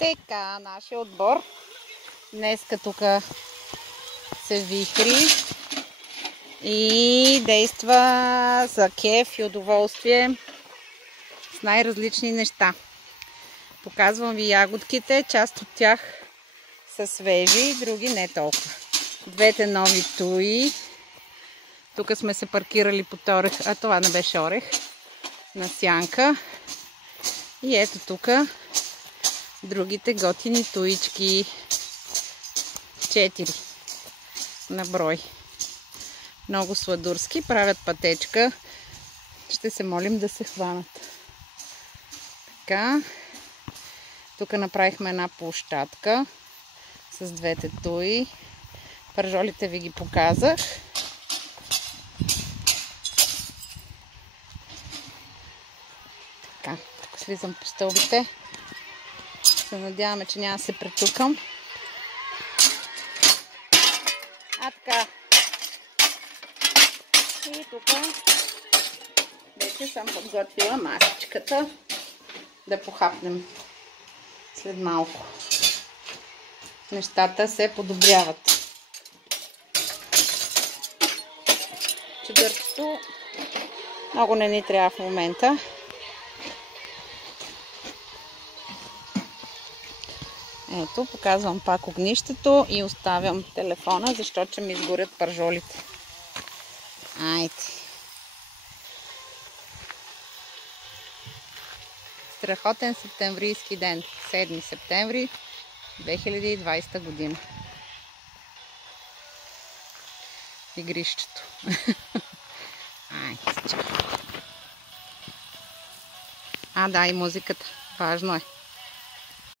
Така, нашия отбор днеска тук се вихри и действа за кеф и удоволствие с най-различни неща. Показвам ви ягодките, част от тях са свежи, други не толкова. Двете нови туи. Тук сме се паркирали под орех, а това не беше орех, на сянка. И ето тук другите готини туички. 4 на брой. Много сладурски, правят пътечка. Ще се молим да се хванат. Така. Тук направихме една площадка с двете туи. Пържолите ви ги показах. Така, тук слизам по стълбите. Се надяваме, че няма да се претукам. Така. И тук вече съм подготвила масичката да похапнем след малко. Нещата се подобряват. Чадърчето много не ни трябва в момента. Ето, показвам пак огнището и оставям телефона, защото ще ми изгорят пържолите. Айде! Страхотен септемврийски ден. 7 септември 2020 година. Игрището. Айде, чао! Да, и музиката. Важно е.